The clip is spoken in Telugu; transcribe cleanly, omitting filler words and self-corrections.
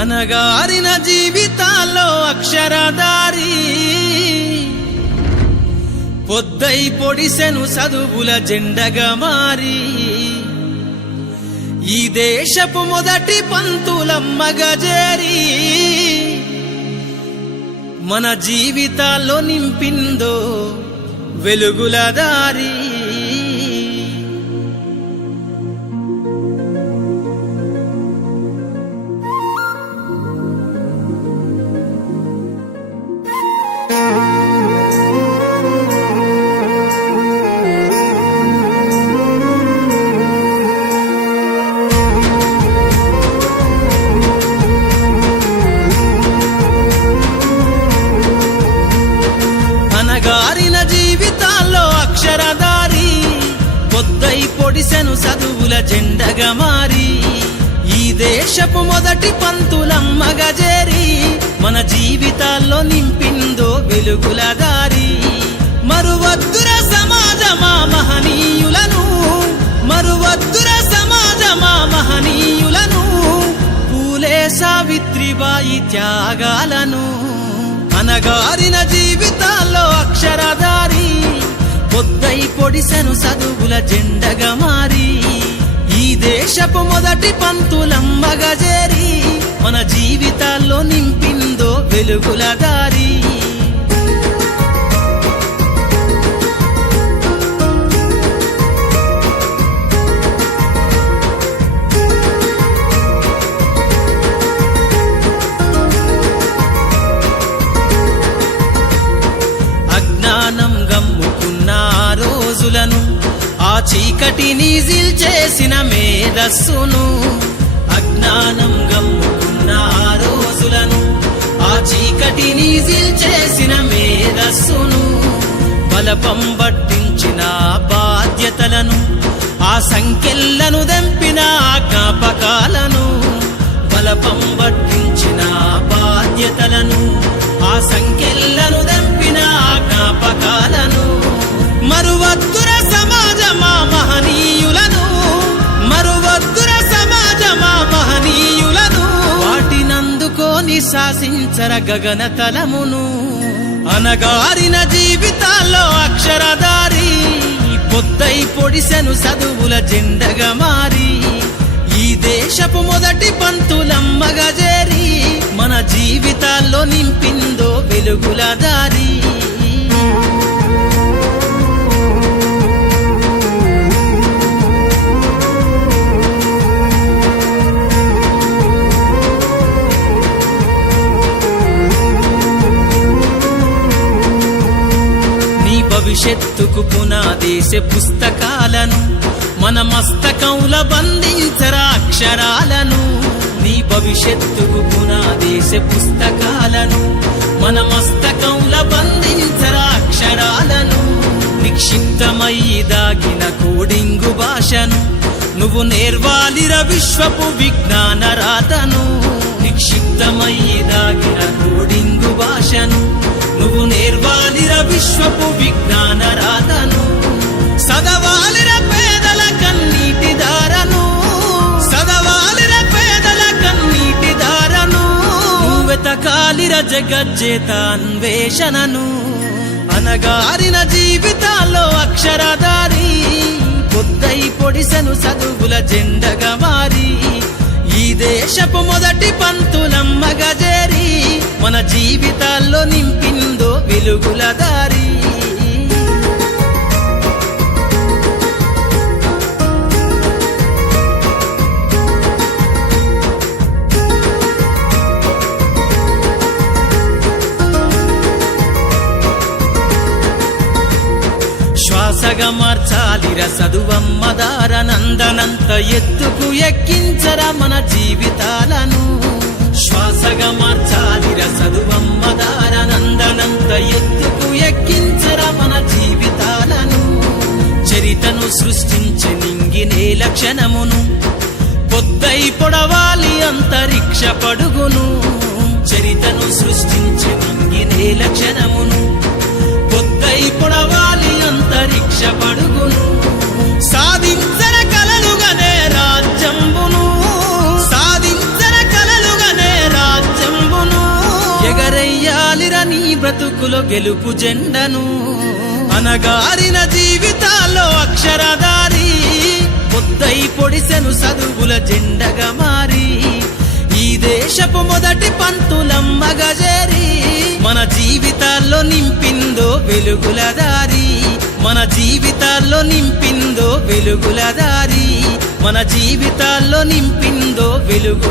అనగారిన జీవితాల్లో అక్షరదారి పొద్దై పొడిసెను చదువుల జెండగా మారి ఈ దేశపు మొదటి పంతులమ్మగా చేరి మన జీవితాల్లో నింపిందో వెలుగుల దారి. అనగారిన జీవితాల్లో అక్షరదారి పొద్దై పొడిసెను చదువుల జెండగా మారి ఈ దేశపు మొదటి పంతులమ్మగా చేరి మన జీవితాల్లో నింపిందో వెలుగుల దారి. మరువద్దుర సమాజమా మహనీయులను, మరువద్దుర సమాజమా మహనీయులను, పూలే సావిత్రిబాయి త్యాగాలను. అనగారిన జీవితాల్లో అక్షరదారి పొద్దై పొడిసెను చదువుల జెండగా మారి ఈ దేశపు మొదటి పంతులమ్మగా చేరి మన జీవితాల్లో నింపిందో వెలుగుల దారి. అజ్ఞానం గమ్ముకున్న ఆ రోజులను, ఆ చీకటిని జిల్చేసిన మేధస్సును, అజ్ఞానం గమ్ముకున్న ఆ రోజులను, ఆ చీకటిని జిల్చేసిన మేధస్సును, బలపం పట్టించిన బాధ్యతలను, ఆ సంఖ్యలను దెంపిన జ్ఞాపకాలను, బలపం పట్టించిన బాధ్యతలను, ఆ సంఖ్యలను దెంపిన జ్ఞాపకాలను. మరువద్దుర సమాజమా మహనీయులను, మరువద్దుర సమాజమా మహనీయులను, వాటినందుకోని శాసించర గగన తలమును. అనగారిన జీవితాల్లో అక్షరదారి పొద్దై పొడిసెను చదువుల జెండగా మారి ఈ దేశపు మొదటి పంతులమ్మగా చేరి మన జీవితాల్లో నింపిందో వెలుగుల దారి. భవిష్యత్తుకు పునాదేసే పుస్తకాలను మన మస్తకంల బంధించరా అక్షరాలను. నీ భవిష్యత్తుకు పునాదేసే పుస్తకాలను మన మస్తకంల బంధించరా అక్షరాలను. నిక్షిప్తమయ్యి దాగిన కోడింగు భాషను నువ్వు నేర్వాలిర విశ్వపు విజ్ఞాన రాతను. నిక్షిప్తమయ్యి దాగిన కోడింగు భాషను నువ్వు నేర్వాలిర విశ్వపు విజ్ఞాన రాతను. సదవాలిర పేదల కన్నీటి దారను, సదవాలిర పేదల కన్నీటి దారను, వెతకాలిర జగజ్జేత అన్వేషణను. అనగారిన జీవితాల్లో అక్షరదారి పొద్దై పొడిసెను చదువుల జెండగా మారి ఈ దేశపు మొదటి పంతులమ్మగా చేరి మన జీవితాల్లో నింపిందో వెలుగుల దారి. శ్వాసగా మార్చాలిర చదువమ్మ దారనందనంత ఎత్తుకు ఎక్కించరా మన జీవితాలను. శ్వాసగా మార్చాలిర చదువమ్మ దారనందనంత ఎత్తుకు ఎక్కించరా మన జీవితాలను. చరితను సృష్టించి నింగినే లక్షణమును పొద్దై పొడవాలి అంతరిక్ష పడుగును. చరితను సృష్టించి నింగినే లక్షణమును పొద్దై పొడవాలి అంతరిక్ష పడుగును. సాధించర కలలుగనే రాజ్యంబును, సాధి బ్రతుకులో గెలుపు జెండను అనగారిన జీవితాల్లో అక్షరధారి పొద్దై పొడిసెను చదువుల జెండగా మారి ఈ దేశపు మొదటి పంతులమ్మగా చేరి మన జీవితాల్లో నింపిందో వెలుగుల దారి మన జీవితాల్లో నింపిందో వెలుగుల దారి మన జీవితాల్లో నింపిందో వెలుగుల